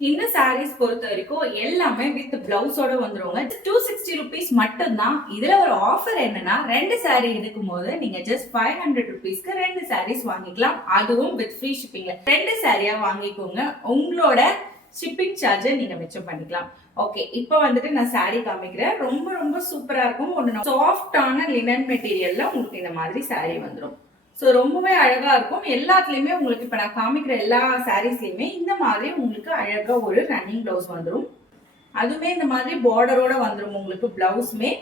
இந்த sarees பொறுத்த வரைக்கும் எல்லாமே வித் பிளவுஸோட வந்துருவாங்க. 260 rupees மட்டும்தான். இதுல ஒரு ஆஃபர் என்னன்னா 2 saree எடுக்கும் போது நீங்க ஜஸ்ட் 500 rupeesக்கு 2 sarees வாங்கிக்கலாம். அதுவும் வித் ஃப்ரீ ஷிப்பிங்ல 2 சாரியா வாங்கிக்கோங்க. உங்களோட ஷிப்பிங் சார்ஜை நீங்க மிச்சம் பண்ணிக்கலாம். ஓகே, இப்போ வந்துட்டு நான் சாரி காமிக்கிறேன். ரொம்ப ரொம்ப சூப்பரா இருக்கும். ஒன்று சாஃப்டான லினன் மெட்டீரியல்ல உங்களுக்கு இந்த மாதிரி சாரி வந்துடும். ஸோ ரொம்பவே அழகா இருக்கும். எல்லாத்துலயுமே உங்களுக்கு இப்ப நான் காமிக்கிற எல்லா சாரீஸ்லயுமே இந்த மாதிரி உங்களுக்கு அழகா ஒரு ரன்னிங் பிளவுஸ் வந்துடும். அதுவுமே இந்த மாதிரி பார்டரோட வந்துடும் உங்களுக்கு பிளவுஸ்மே.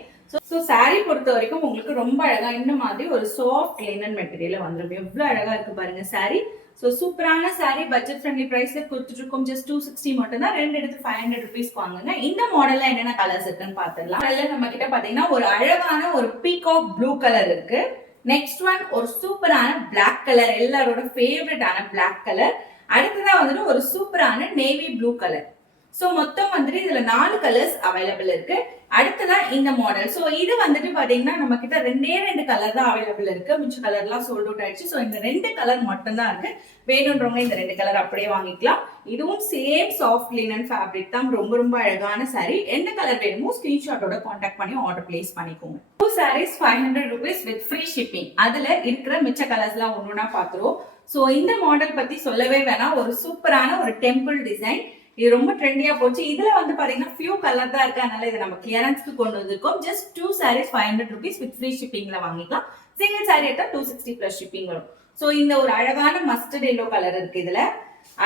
ஸோ சாரீ பொறுத்த வரைக்கும் உங்களுக்கு ரொம்ப அழகா இந்த மாதிரி ஒரு சாஃப்ட் லினன் மெட்டீரியல் வந்துடும். எவ்வளவு அழகா இருக்கு பாருங்க சாரீ. ஸோ சூப்பரான சாரீ பட்ஜெட் ஃப்ரெண்ட்லி பிரைஸ்ல கொடுத்துட்டு இருக்கோம். ஜஸ்ட் 260 மட்டும் தான். 2 எடுத்து 500 rupees வாங்குங்க. இந்த மாடல்ல என்னென்ன கலர்ஸ் இருக்குன்னு பாத்துடலாம். நம்ம கிட்ட பாத்தீங்கன்னா ஒரு அழகான ஒரு பீகாக் ப்ளூ கலர் இருக்கு. நெக்ஸ்ட் ஒன் ஒரு சூப்பரான பிளாக் கலர், எல்லாரோட ஃபேவரட்டான பிளாக் கலர். அடுத்ததான் வந்துட்டு ஒரு சூப்பரான நேவி ப்ளூ கலர். ஸோ மொத்தம் வந்துட்டு இதுல 4 கலர்ஸ் அவைலபிள் இருக்கு. அடுத்ததான் இந்த மாடல். ஸோ இது வந்துட்டு பாத்தீங்கன்னா நம்ம கிட்ட 2 கலர் தான் அவைலபிள் இருக்கு. மிச்ச கலர்லாம் சோல்ட் அவுட் ஆயிடுச்சு. ஸோ இந்த 2 கலர் மட்டும் தான் இருக்கு. வேணுன்றவங்க இந்த 2 கலர் அப்படியே வாங்கிக்கலாம். இதுவும் சேம் சாஃப்ட் லினன் ஃபேப்ரிக் தான். ரொம்ப ரொம்ப அழகான சாரி. எந்த கலர் வேணுமோ ஸ்கிரீன்ஷாட்டோட கான்டாக்ட் பண்ணி ஆர்டர் பிளேஸ் பண்ணிக்கோங்க. 2 sarees 500 rupees with free shipping. அதுல இருக்கிற மிச்ச கலர்ஸ்லாம் ஒண்ணுனா பாத்துருவோம். ஸோ இந்த மாடல் பத்தி சொல்லவே வேணாம். ஒரு சூப்பரான ஒரு டெம்பிள் டிசைன். இது ரொம்ப ட்ரெண்டியா போச்சு. இதுல வந்து பாத்தீங்கன்னா ஃபியூ கலர் தான் இருக்கு. அதனால இதை நம்ம கிளியரன்ஸ்க்கு கொண்டு வந்திருக்கோம். Just 2 sarees 500 rupees with free ஷிப்பிங்ல வாங்கிக்கலாம். சிங்கிள் சாரி எடுத்தா 260 பிளஸ் ஷிப்பிங் வரும். ஸோ இந்த ஒரு அழகான மஸ்டர்ட் எல்லோ கலர் இருக்கு இதுல.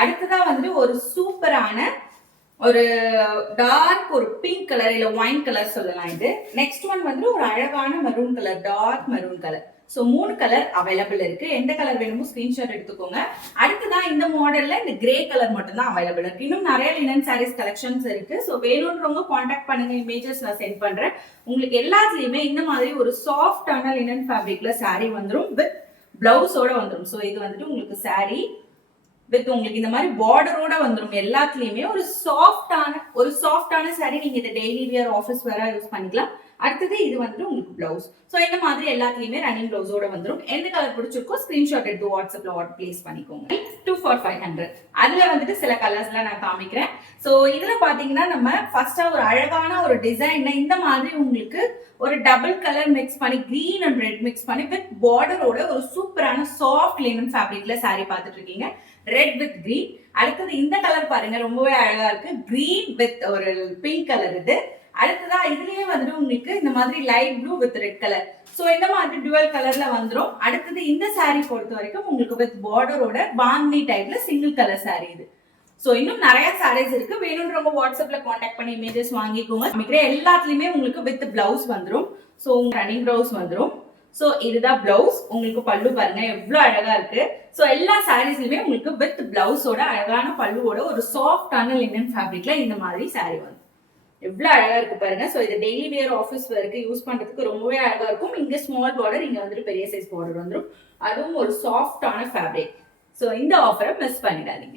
அடுத்ததான் வந்துட்டு ஒரு சூப்பரான ஒரு டார்க் ஒரு பிங்க் கலர் இல்ல ஒயின் கலர் சொல்லலாம் இது. நெக்ஸ்ட் ஒன் வந்து ஒரு அழகான maroon colour, dark maroon colour. So 3 colour available இருக்கு. எந்த கலர் வேணுமோ ஸ்கிரீன்ஷாட் எடுத்துக்கோங்க. அடுத்துதான் இந்த மாடல்ல இந்த கிரே கலர் மட்டும் தான் அவைலபிள் இருக்கு. இன்னும் நிறைய லினன் சாரீஸ் கலெக்ஷன்ஸ் இருக்கு. ஸோ வேணும்ன்றவங்க கான்டாக்ட் பண்ணுங்க. இமேஜஸ் நான் சென்ட் பண்றேன். உங்களுக்கு எல்லாத்துலயுமே இந்த மாதிரி ஒரு சாஃப்டான லினன் ஃபேப்ரிக்ல சாரீ வந்துடும். வித் பிளவுஸோட வந்துடும். ஸோ இது வந்துட்டு உங்களுக்கு சாரீ வித் உங்களுக்கு இந்த மாதிரி பார்டரோட வந்துடும். எல்லாத்துலயுமே ஒரு சாஃப்டான சாரி. நீங்க இதை daily wear, office vera use பண்ணிக்கலாம். அடுத்தது இது வந்துட்டு உங்களுக்கு பிளவுஸ். ஸோ இந்த மாதிரி எல்லாத்துலயுமே ரன்னிங் பிளவுஸோட வந்துடும். எந்த கலர் பிடிச்சிருக்கோ ஸ்கிரீன்ஷாட் எடுத்து வாட்ஸ்அப்ல ஆர்டர் பிளேஸ் பண்ணிக்கோங்க. 2 for 500. அதுல வந்துட்டு சில கலர்ஸ்ல நான் காமிக்கிறேன். ஸோ இதுல பாத்தீங்கன்னா நம்ம ஃபர்ஸ்டா ஒரு அழகான ஒரு டிசைன்ல இந்த மாதிரி உங்களுக்கு ஒரு டபுள் கலர் மிக்ஸ் பண்ணி கிரீன் அண்ட் ரெட் மிக்ஸ் பண்ணி வித் பார்டரோட ஒரு சூப்பரான சாஃப்ட் லினன் ஃபேப்ரிக்ல சாரி பார்த்துட்டு இருக்கீங்க. Red with green. அடுத்தது இந்த கலர் பாருங்க, ரொம்பவே அழகா இருக்கு. கிரீன் வித் ஒரு பிங்க் கலர் இது. அடுத்ததா இதுலயே வந்துட்டு உங்களுக்கு இந்த மாதிரி light blue with red colour. So இந்த மாதிரி டுவல் கலர்ல வந்துரும். அடுத்தது இந்த சாரி பொறுத்த வரைக்கும் உங்களுக்கு வித் பார்டரோட பாந்தினி டைப்ல சிங்கிள் கலர் சாரி இது. சோ இன்னும் நிறைய சாரீஸ் இருக்கு. வேணும்ன்றவங்க வாட்ஸ்அப்ல கான்டாக்ட் பண்ணி இமேஜஸ் வாங்கிக்கோங்க. எல்லாத்துலயுமே உங்களுக்கு வித் பிளவுஸ் வந்துரும். சோ ரன்னிங் பிளவுஸ் வந்துரும். சோ இதுதான் பிளவுஸ். உங்களுக்கு பல்லு பாருங்க எவ்வளவு அழகா இருக்கு. சோ எல்லா சாரீஸ்லயுமே உங்களுக்கு வித் பிளவுஸோட அழகான பல்லுவோட ஒரு சாஃப்டான லினன் ஃபேப்ரிக்ல இந்த மாதிரி சாரி வந்து எவ்வளவு அழகா இருக்கு பாருங்க. சோ இது டெய்லி வியர், ஆஃபீஸ் வேருக்கு யூஸ் பண்றதுக்கு ரொம்பவே அழகா இருக்கும். இங்க ஸ்மால் பார்டர், இங்க வந்துட்டு பெரிய சைஸ் பார்டர் வந்துடும். அதுவும் ஒரு சாஃப்டான ஃபேப்ரிக். சோ இந்த ஆஃபரை மிஸ் பண்ணிடாதீங்க.